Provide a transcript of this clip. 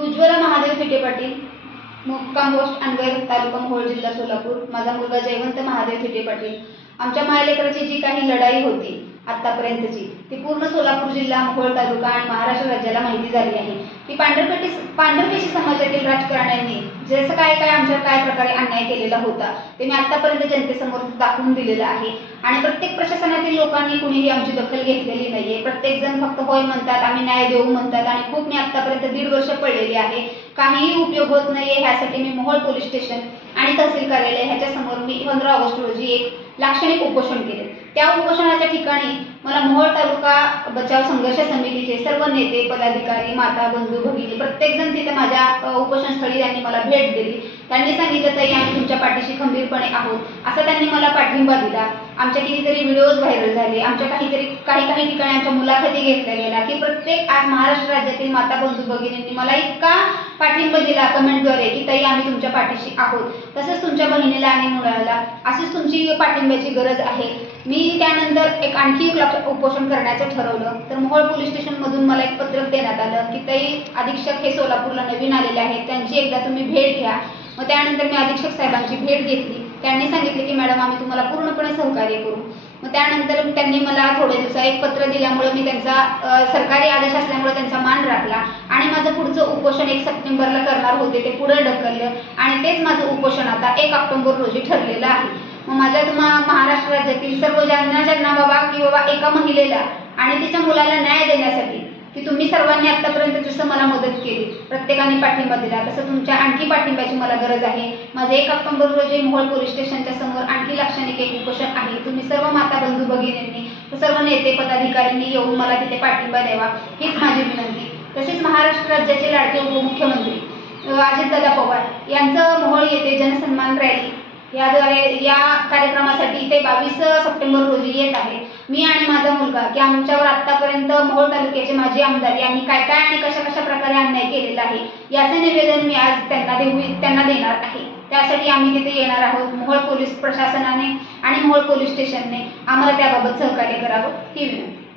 उज्ज्वला महादेव फिटे पाटील, मुक्काम पोस्ट अनगर, तालुका मोहोळ, जिल्हा सोलापूर। माझा मुलगा जयवंत महादेव फिटे पाटील। आमच्या मायलेकराची जी काही लढाई होती आतापर्यंतची ती पूर्ण सोलापूर जिल्हा, मोहोळ तालुका आणि महाराष्ट्र राज्याला माहिती झाली आहे की पांढरपेशी समाजातील राजकारण्यांनी जसं काय आमच्या काय प्रकारे अन्याय केलेला होता ते मी आतापर्यंत जनतेसमोर दाखवून दिलेलं आहे। आणि प्रत्येक प्रशासनातील लोकांनी कुणीही आमची दखल घेतलेली नाहीये। प्रत्येक जण फक्त होय म्हणतात, आम्ही न्याय देऊ म्हणतात आणि खूप मी आतापर्यंत 1.5 वर्ष पडलेली आहे। काहीही उपयोग होत नाहीये। ह्यासाठी मी मोहोळ पोलीस स्टेशन आणि तहसील कार्यालय ह्याच्या समोर मी 15 ऑगस्ट रोजी एक लाक्षणिक उपोषण केले। त्या उपोषणाच्या ठिकाणी मला मोहोळ तालुका बचाव संघर्ष समितीचे सर्व नेते, पदाधिकारी, माता, बंधू, भगिनी प्रत्येक जण तिथे माझ्या उपोषण स्थळी त्यांनी मला भेट दिली। त्यांनी सांगितलं ताई आम्ही तुमच्या पाठीशी खंबीरपणे आहोत असं त्यांनी मला पाठिंबा दिला। आमच्या कितीतरी व्हिडिओज व्हायरल झाले, आमच्या काही ठिकाणी आमच्या मुलाखती घेतल्या गेल्या की प्रत्येक आज महाराष्ट्र राज्यातील माता, बंधू, भगिनींनी मला इतका पाठिंबा दिला कमेंटद्वारे की ताई आम्ही तुमच्या पाठीशी आहोत, तसंच तुमच्या बहिणीला आणि मुलाला अशीच तुमची पाठिंब्याची गरज आहे। मी त्यानंतर आणखी एक उपोषण करायचं ठरवलं तर मोहोळ पोलीस स्टेशन मधून मला एक पत्रक देण्यात आलं की ताई अधीक्षक हे सोलापूरला नवीन आलेले आहेत, त्यांची एकदा तुम्ही भेट घ्या। मग त्यानंतर मी अधीक्षक साहेबांची भेट घेतली। त्यांनी सांगितले की मॅडम आम्ही तुम्हाला पूर्णपणे सहकार्य करू। मग त्यानंतर त्यांनी मला थोडे दिवसा एक पत्र दिल्यामुळे मी त्यांचा सरकारी आदेश असल्यामुळे त्यांचा मान राखला आणि माझं पुढचं उपोषण 1 सप्टेंबरला करणार होते ते पुढे ढकललं आणि तेच माझं उपोषण आता 1 ऑक्टोबर रोजी ठरलेलं आहे। मग माझ्या महाराष्ट्र राज्यातील सर्व ज्यांना बाबा की बाबा एका महिलेला आणि तिच्या मुलाला न्याय देण्यासाठी की तुम्ही सर्वांनी आतापर्यंत जसं मला मदत केली, प्रत्येकाने पाठिंबा दिला, तसं तुमच्या आणखी पाठिंब्याची मला गरज आहे। माझे 1 ऑक्टोबर रोजी मोहोळ पोलीस स्टेशनच्या समोर आणखी लाक्षणिक एक उपोषण आहे। तुम्ही सर्व माता, बंधू, भगिनींनी, सर्व नेते, पदाधिकाऱ्यांनी येऊन मला तिथे पाठिंबा द्यावा हीच माझी विनंती। तसेच महाराष्ट्र राज्याचे लाडके उपमुख्यमंत्री अजितदादा पवार यांचं मोहोळ येथे जनसन्मान रॅली या कार्यक्रमासाठी ते 22 सप्टेंबर रोजी येत आहे। मी आणि माझा मुलगा की आमच्यावर आतापर्यंत मोहोळ तालुक्याचे माजी आमदार यांनी काय आणि कशा प्रकारे अन्याय केलेला आहे याचे निवेदन मी आज त्यांना देणार आहे। त्यासाठी आम्ही तिथे येणार आहोत। मोहोळ पोलीस प्रशासनाने आणि मोहोळ पोलीस स्टेशनने आम्हाला त्याबाबत सहकार्य करावं ही विनंती।